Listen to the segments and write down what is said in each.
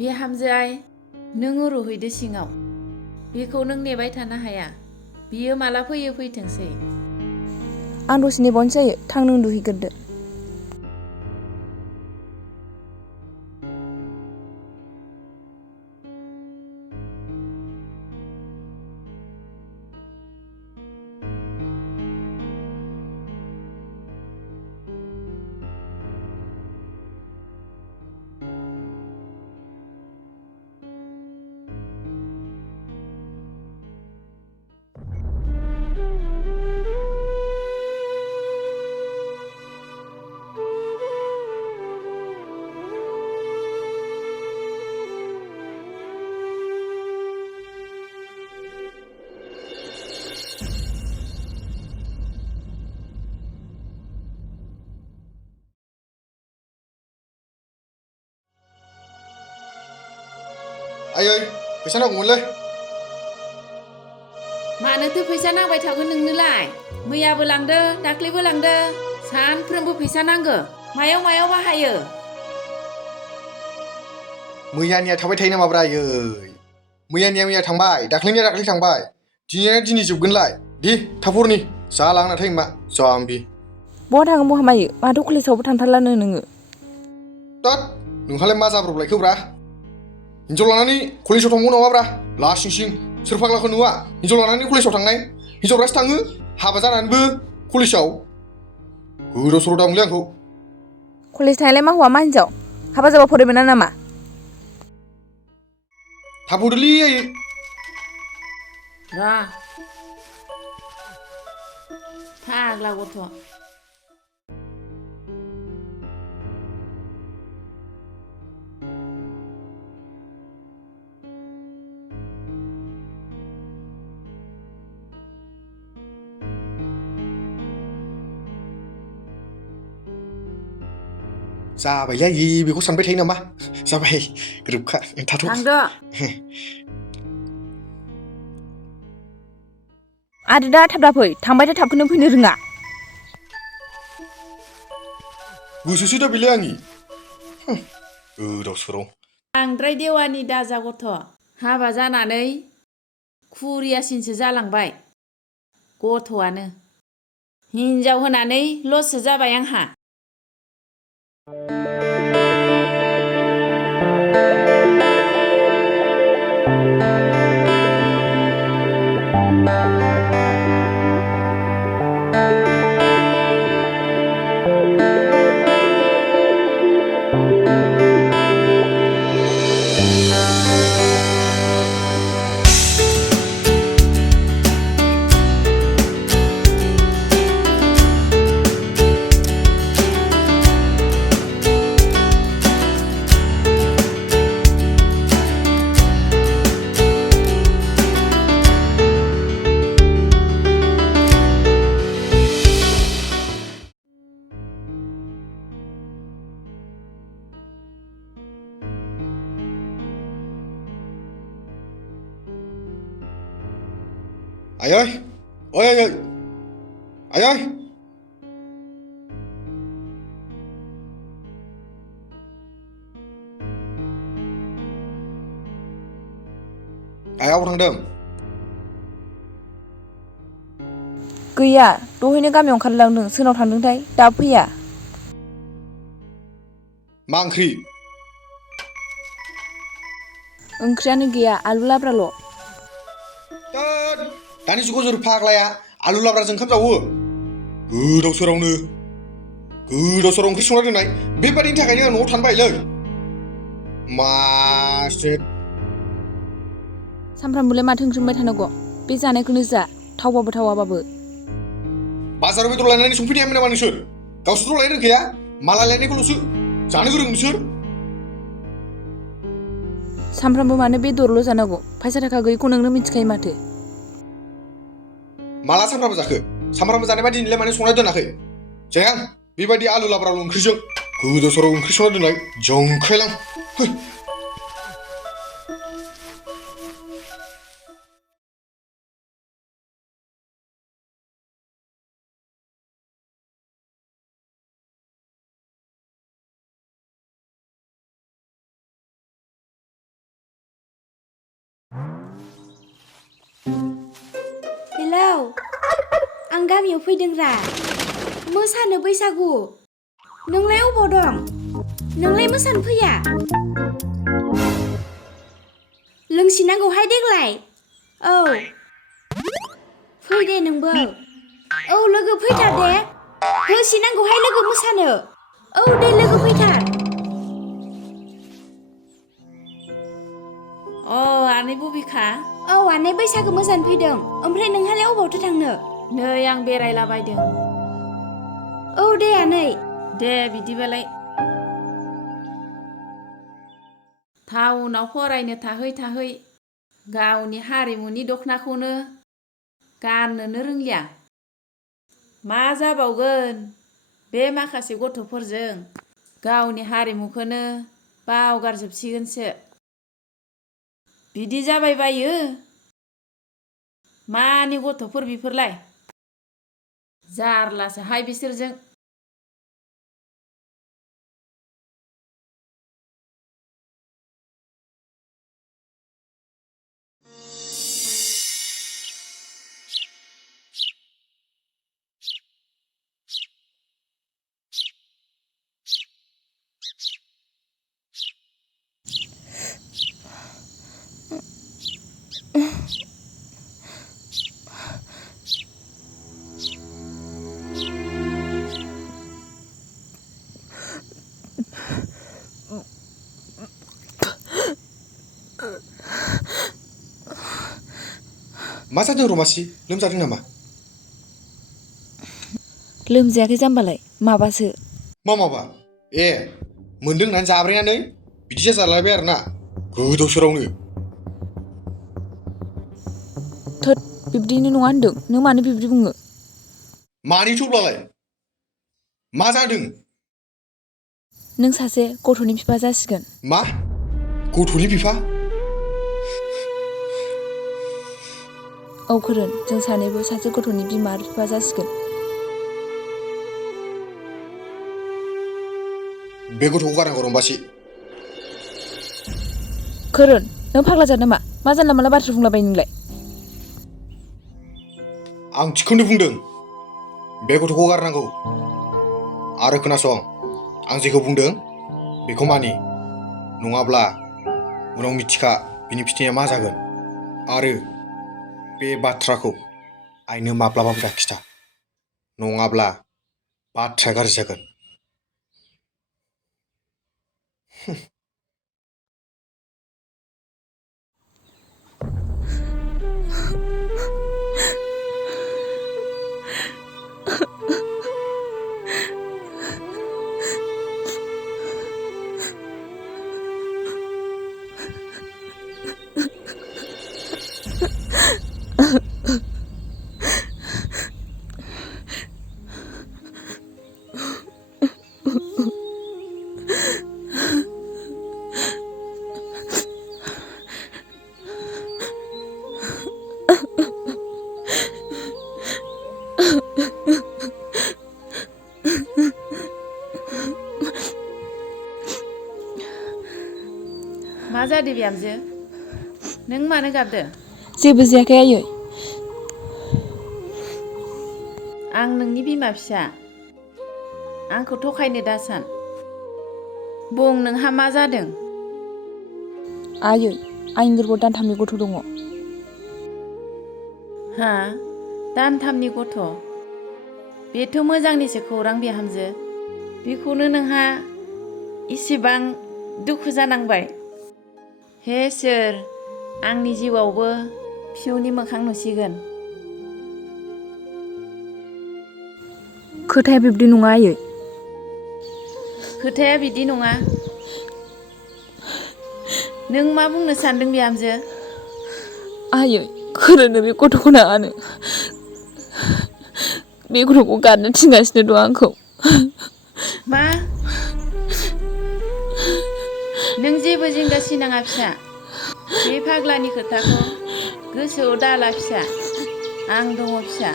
बे हामजाय नों रुहैदो सिङाव बेखौ नों नेबाय थानो हाया बियो माला फैयो फैथोंसै आं दसे नेबावनो जायो थां नों दुहैग्रोदो आयै फैसा नांगौमोनलै मानोथो फैसा नांबाय थागोन नोंनोलाय मैयाबो लांदो दाख्लैबो लांदो सानफ्रोमबो फैसा नांगो मायाव बाहायो मैयानिया थाबाय थायो नामाब्रा आयै मैयानिया मैया थांबाय दाख्लैनिया दाख्लै थांबाय दिनैना दिनै जोबगोनलाय दे थाब हरनि जाला आंना टाइमा जाम्बि बहा थाङो बहा मायो माथो कलेजावबो थांथारलानो नोङो तात नोंहालाय मा जाब्रबलायखोब्रा हिनजाव लानानै कलेजाव थांबाव नामाब्रा लासिंसिं सोर फाग्लाखौ नुवा हिनजाव लानानै कलेजाव थांनाय हिनजावफ्रासो थाङो हाबा जानानैबो कलेजाव गोदाव सोराव दामोनलै आंखौ कलेज थांनायलाय मा हौवा मा हिनजाव हाबा जाबा फरायबायना नामा थाब हरदोलै आयै र' फाग्ला गथ' जाबायलै आयै बेखौ सानबाय थायो नामा जाबाय ग्रोबखा थाथ' थांदो आरो दा थाब दा फै थांबाय थाबखौनो फैनो रोङा गोसोसो दा बेलाय आंनि गोदाव सोराव बांद्राय देवानि दाजा गथ' हाबा जानानै खुरियासिनसो जालांबाय गथ'आनो हिनजाव होनानै लससो जाबाय आंहा आयै ओइ आयै आयै आइया अबाव थांदों गैया दहायनो गामियाव ओंखारलांदों सोरनाव थांदोंथाय दाबो फैया मा ओंख्रि ओंख्रियानो गैया आलु लाब्राल' दानि जुगाव सोर फाग्लाया आलु लाब्राजों ओंखाम जावो गोदाव सोरावनो ओंख्रि संना दोननाय बेबादिनि थाखायनो आं न'आव थानो बायोलै मासो सामफ्रामबोलाय माथो ओंख्रि मोनबाय थानांगौ बे जानायखौनो जा थावबाबो थावाबाबो बाजाराव बेदर लायनानै संफैनो हायामोन नामा नोंसोर गावसोरथ' लायनो रोंखाया मालाय लायनायखौल'सो जानो गोरों नोंसोर सामफ्रामबो मानो बेदरल' जानांगौ फैसा थाखा गैयिखौ नोंनो मिथिखायो माथो माला सामफ्रामबो जाखो सामफ्रामबो जानाय बादि दिनैलाय मानो संना दोनाखै जाया बेबायदि आलु लाब्राल' ओंख्रिजों गोदाव सोराव ओंख्रि संना दोननाय जंखायलां हेलौ आं गामियाव फैदोंरा मोसानो बैसागु नोंलाय अबाव दं नोंलाय मोसानो फैया लोंसिनांगौहाय देग्लाय औ फै दे नोंबो औ लोगो फैथार दे होसिनांगौहाय लोगो मोसानो औ दे लोगो फैथार आनै बबिका औ आनै बैसागु मोसानो फैदों ओमफ्राय नोंहालाय अबावथो थांनो नै आं बेरायलाबायदों औ दे आनै दे बिदिबालाय टाउनाव फरायनो थाहै गावनि हारिमुनि दख'नाखौनो गाननोनो रोंलिया मा जाबावगोन बे माखासे गथ'फोरजों गावनि हारिमुखौनो बावगारजोबसिगोनसो बिदि जाबाय बायो मानि गथ'फोर बिफोरलाय जारलासोहाय बिसोरजों मा जादों रमासि लोमजादों नामा लोमजायाखै जाम्बालाय माबासो माबा ए मोन्दों होननानै जाब्रायानै बिदिसो जालायबाय आरोना गोदाव सोरावनो थोद बिब्दिनो नङा होनदों नों मानो बिब्दि बुङो मानिथ'ब्लालाय मा जादों नों सासे गथ'नि बिफा जासिगोन मा गथ'नि बिफा औ खोरोन जों सानैबो सासे गथ'नि बिमा आरो बिफा जासिगोन बे गथ'खौ गारनांगौ रम्बासि खोरोन नों फाग्ला जादों नामा मा जानला मानला बाथ्रा बुंलाबाय नोंलाय आं थिखौनो बुंदों बे गथ'खौ गारनांगौ आरो खोनासं आं जेखौ बुंदों बेखौ मानि नङाब्ला उनाव मिथिखा बिनि फिथाइया मा जागोन आरो बे बाथ्राखौ आइनो माब्लाबाबो दाखिथा नङाब्ला बाथ्राया गाज्रि जागोन मा जादो बिहामजो नों मानो गाबदो जेबो जायाखै आयै आं नोंनि बिमा फिसा आंखौ थगायनो दासान बुं नोंहा मा जादों आयै आंनि गोरबोआव दानथामनि गथ' दङ हा दानथामनि गथ' बेथ' मोजांनिसो खौरां बिहामजो बेखौनो नोंहा इसेबां दुखु जानांबाय हे सोर आंनि जिउआवबो फिसौनि मोखां नुसिगोन खोथाया बिब्दि नङा आयै खोथाया बिदि नङा नों मा बुंनो सानदों बिहामजो आयै खोरोनो बे गथ'खौ नाङानो बे गथ'खौ गारनो थिनगासिनो दं आंखौ मा नों जेबो जिंगा सिनाङा फिसा बे फाग्लानि खोथाखौ गोसोआव दाला फिसा आं दङ फिसा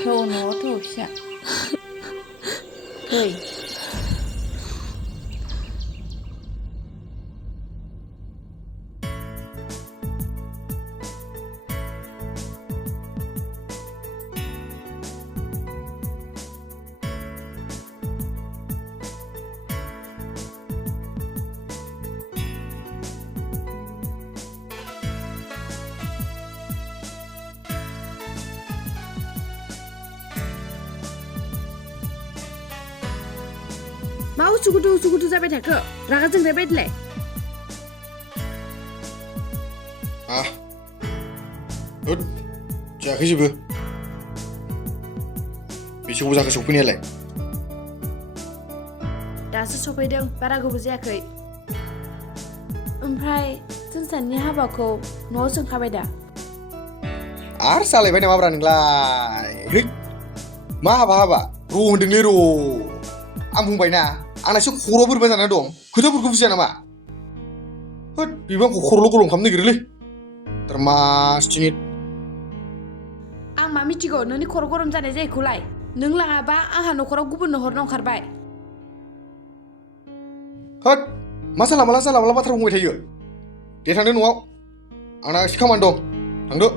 थौ न'आव थौ फिसा फै मा उसुखुथु जाबाय थाखो रागा जोंनाय बायदिलाय होद जायाखै जेबो बेसे गोबाव जाखो सफैनायालाय दासो सफैदों बारा गोबाव जायाखै ओमफ्राय जों सानैनि हाबाखौ न'आव सोंखाबाय दा आरो जालायबाय नामाब्रा नोंलाय है मा हाबा र' होनदोंलै र' आं बुंबायना आंनासो खर'आ बोरैबा जाना दं खोथाफोरखौ बुजिया नामा होद बेबो आंखौ खर'ल' गरम खालामनो नागिरोलै मासथिनि आं मा मिथिगौ नोंनि खर' गरम जानाय जायखौलाय नों लाङाबा आंहा न'खराव गुबुननो हरनो ओंखारबाय होद मा जानला माला बाथ्रा बुंबाय थायो दे थांदो न'आव आंना एसे खामानि दं थांदो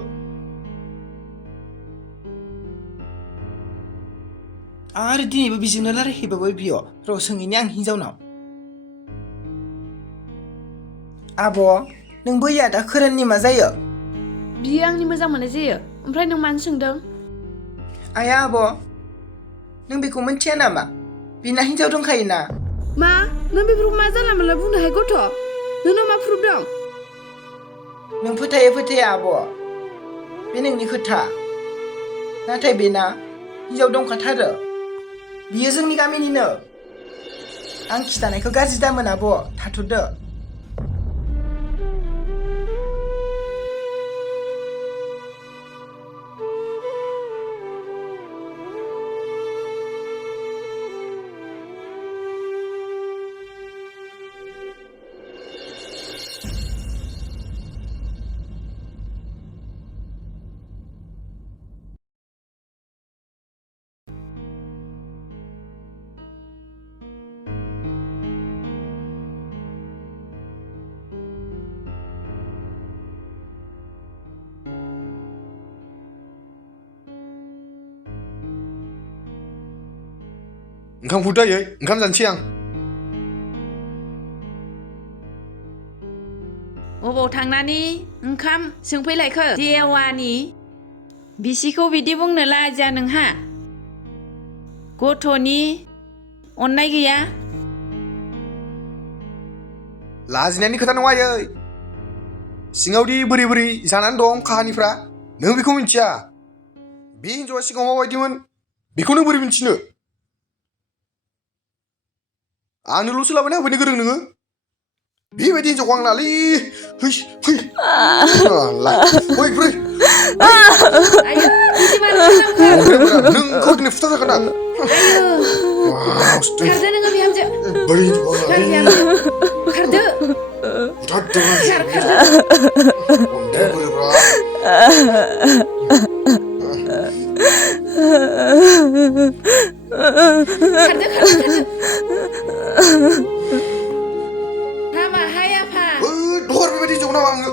आरो दिनैबो बिजोंनो रायलायहैबावबाय बियो र' सोंहैनि आं हिन्जावनाव आब' नों बैया दा खोरोननि मा जायो बियो आंनि मोजां मोननाय जायो ओमफ्राय नों मानो सोंदों आया आब' नों बेखौ मिन्थिया नामा बिना हिन्जाव दंखायोना मा नों बेफोरखौ मा जानला मोनला बुंनो हाय गथ' नोंनाव मा प्रुफ दं नों फोथाया आब' बे नोंनि खोथा नाथाय बेना हिन्जाव दंखाथारो बियो जोंनि गामिनिनो आं खिथानायखौ गाज्रि दामोन आब' थाथ'दो ओंखाम खुरदायै ओंखाम जानोसै आं अबाव थांनानै ओंखाम सोंफैलायखो देवानि बिसिखौ बिदि बुंनो लाजिया नोंहा गथ'नि अननाय गैया लाजिनायनि खोथा नङा आयै सिङावदि बोरै जानानै दं काहानिफ्रा नों बेखौ मिन्थिया बे हिन्जावा सिगाङाव माबायदिमोन बेखौ नों बोरै मिन्थिनो आंनोल'सो लाबायना होफैनो गोरों नोङो बेबायदि हिन्जावखौ आं नालै फै फै आयौ बिदि मानो खालामखो नोंखौ दिनै फुथारजागोन आं आयौ खारदो नोङो बिहामजो खार बिहामजो खारदो खारदो हामाहाय आफा दहर बेबायदि हिन्जाव नामा आङो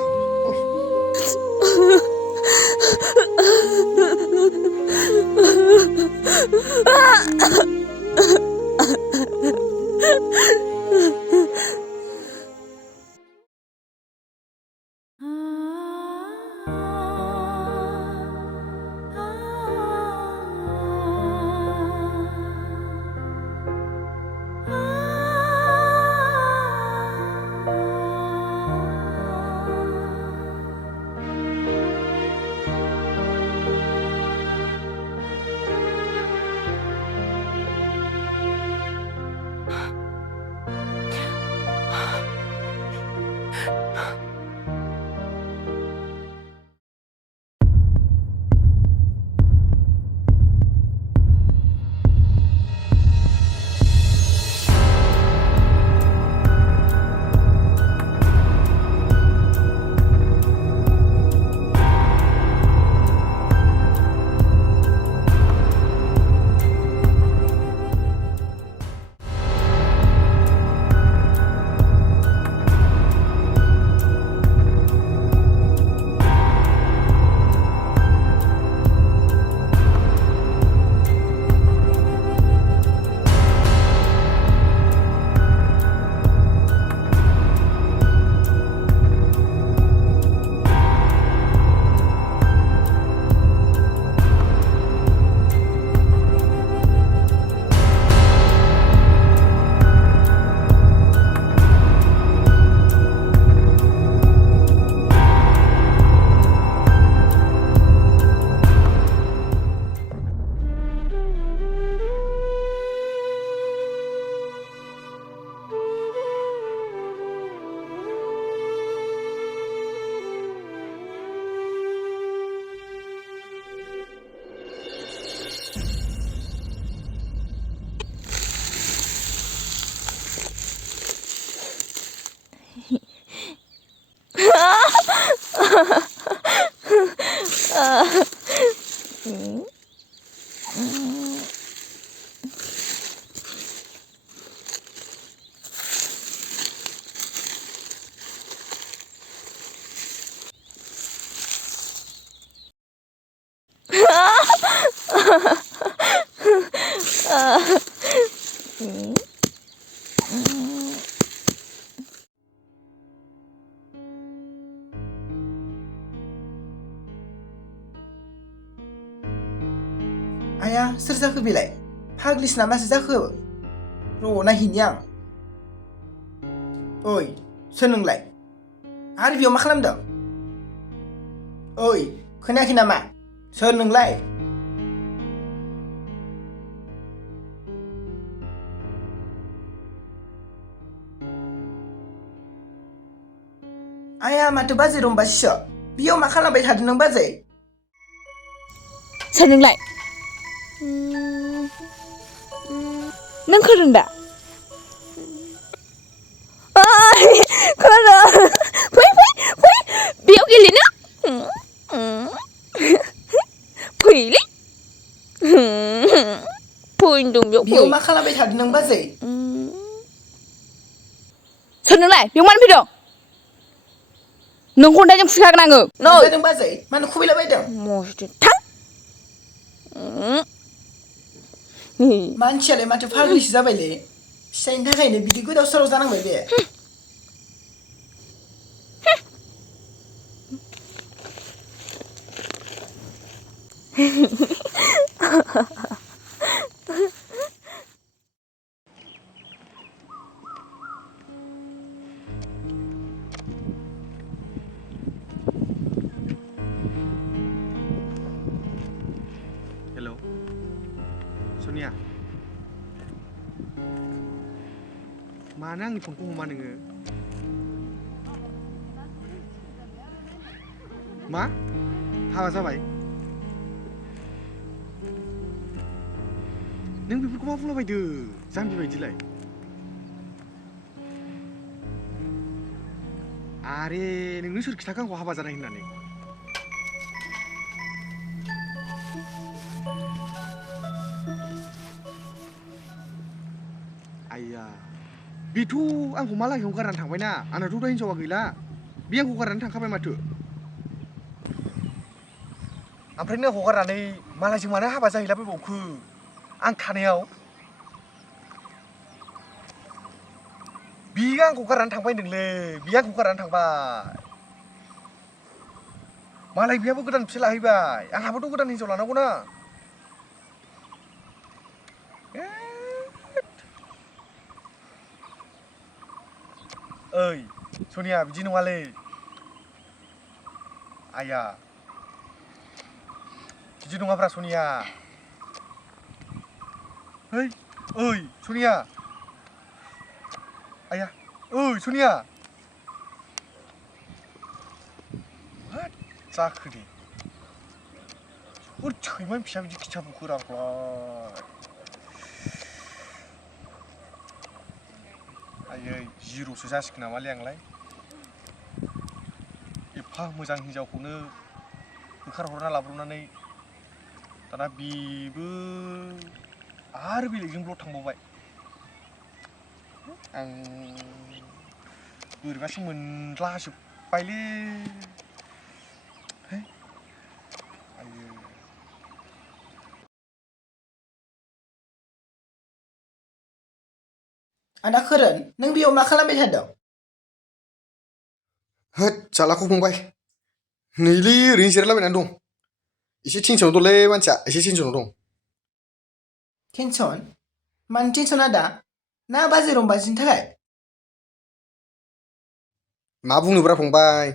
आया सोर जाखो बेलाय फाग्लिस नामासो जाखो र' नायहैनि आं ओइ सोर नोंलाय आरो बेयाव मा खालामदों ओइ खोनायाखै नामा सोर नोंलाय आया माथो बाजै रम्बासीसो बेयाव मा खालामबाय थादों नों बाजै सोर नोंलाय नों खोनादों दा खोनादों फै बेयाव गेलेनो फैलै फैदों बेयाव मा खालामबाय थादों नों बाजै सोर नोंलाय बेयाव मानो फैदों नों खन्थाइजों फुखागोन आङो जादों बाजै मानो खुबैलाबायदों मस्थ' थां मानसियालाय माथो फाग्लिसो जाबायलै फिसाइनि थाखायनो बिदि गोदाव सोराव जानांबाय बे हेल' सनिया मानो आंनि फनखौ हमा नोङो मा हाबा जाबाय नों बेफोरखौ मा बुंलाबायदो जाम्बि बायदिलाय आरे नोंनो सोर खिथाखो आंखौ हाबा जानाय होननानै आइया बेथ' आंखौ मा लागैयाव गारनानै थांबायना आंनाथ' दा हिनजावा गैला बे आंखौ गारनानै थांखाबाय माथो ओमफ्राय नों हगारनानै मालायजों मानो हाबा जाहैलाबायबावखो आं थानायाव बियो आंखौ गारनानै थांबाय नोंलै बियो आंखौ गारनानै थांबाय मालाय बिहाबो गोदान फिसाइ लाहैबाय आंहाबोथ' गोदान हिनजाव लानांगौना ओइ सनिया बिदि नङालै आइया बिदि नङाब्रा सनिया ओइ सनिया आइया ओइ सनिया होद जाखो दे सोर सैमान फिसा बिदि खिथाबोखो आंखौलाय आयै जिर'सो जासिगोन नामालै आंलाय एफा मोजां हिनजावखौनो होखारहरना लाब्रबनानै दाना बेबो आरो बेलेगजोंल' थांबावबाय आं बोरैबासो मोनलाजोब्बायलै आयै आदा खोरोन नों बेयाव मा खालामबाय थादों होद जालाखौ फंबाय नैलै ओरैनो जिरायलाबायनानै दं एसे टेनसनाव दंलै मानसिया एसे टेनसनाव दं टेनसन मानो टेनसन आदा ना बाजै रम्बासीनि थाखाय मा बुंनोब्रा फंबाय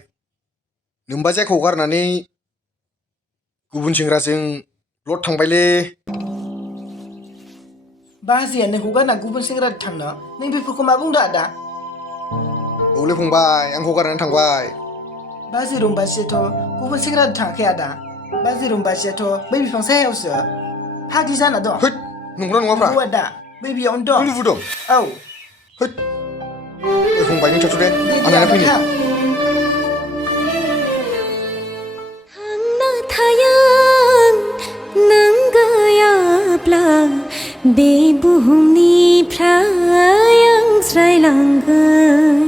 नोमबाजैखौ गारनानै गुबुन सेंग्राजों लद थांबायलै बाजैया नोंखौ गारना गुबुन सेंग्राजों थांनो नों बेफोरखौ मा बुंदो आदा औलै फंबाय आंखौ गारनानै थांबाय बाजै रम्बासीयाथ' गुबुन सेंग्राजों थाङाखै आदा बाजै रम्बासीयाथ' बै बिफां सायावसो फाग्लि जाना दं होद नंगौना नङाब्रा नंगौ आदा बै बेयावनो नों दं नुबोदों औ होद ओइ फंबाय नों थाथ' दे दे आं नायना आदा फैनि थां बे बुहुमनिफ्राय आं ज्रायलांगोन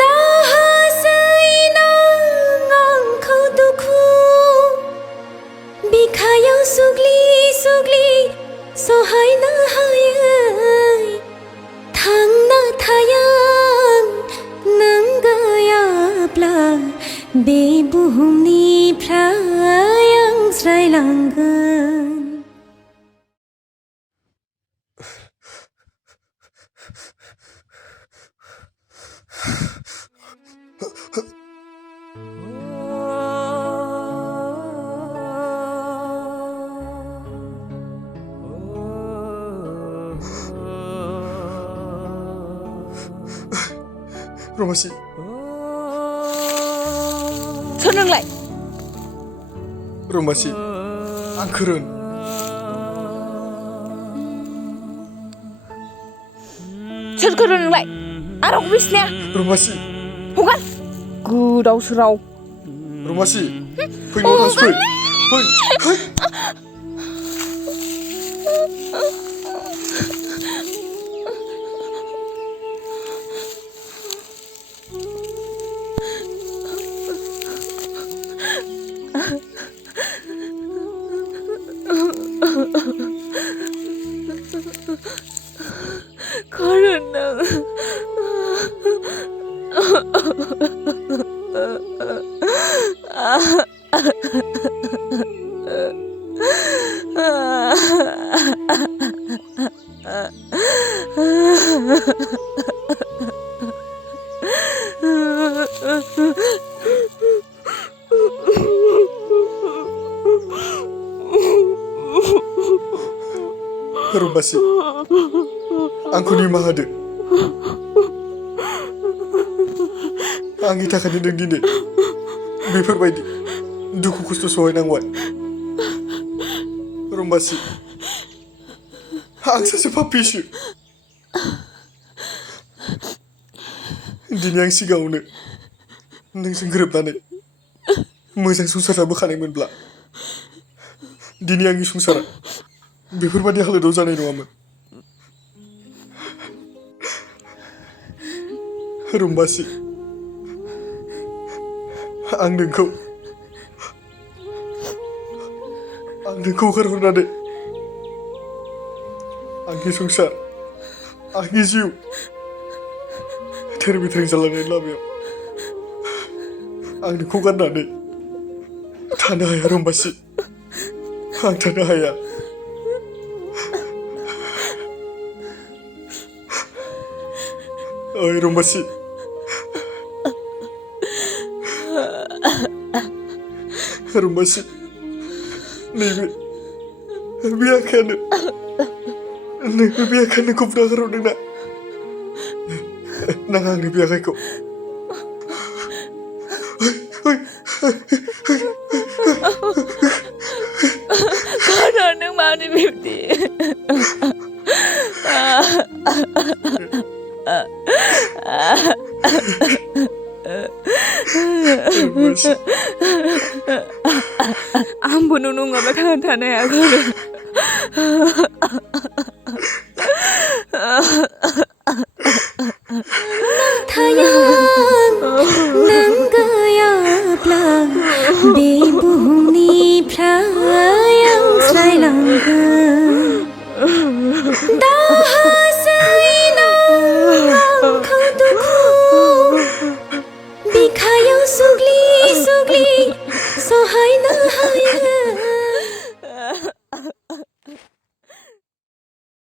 दाहासै नों आंखौ दुखु बिखायाव सुग्लि सुग्लि सहायनो हायै थांना थाया नों गैयाब्ला बे बुहुमनिफ्राय आं ज्रायलांगोन रमासि सोर नोंलाय रमासि आं खोरोन सोर खोरोन नोंलाय आं रावखौबो सिनाया रमासि हगार गोदाव सोराव रमासि फै न'आव थांसै फै फै खोरोन नों रमासि आंखौ निमाहा होदो आंनि थाखायनो नों दिनै बेफोरबायदि दुखु खस्थ' सहायनांबाय रमासि आं सासे पापिसो दिनै आं सिगाङावनो नोंजों गोरोबनानै मोजां संसार जाबोखानायमोनब्ला दिनै आंनि संसारा बेफोरबायदि हालोदाव जानाय नङामोन रमासि आं नोंखौ हगारहरनानै आंनि संसार आंनि जिउ थेर बेथेर जालांनायनि लामायाव आं नोंखौ गारनानै थानो हाया रमासि आं थानो हाया ओइ रमासि रमासि नैबे बे आखायानो नैबे बे आखायानो नोंखौ बुनागारहरदोंना नाङा आंनि बे आखायखौ खोरोन नों मानो बिब्दि आंबो नों नङाब्ला थांनानै थानो हाया खोरोन थाया नों गैयाब्ला बे बुहुमनिफ्राय आं ज्रायलांगोन दाहासै नों आंखौ दुखु बिखायाव सुग्लि सुग्लि सहायनो हायै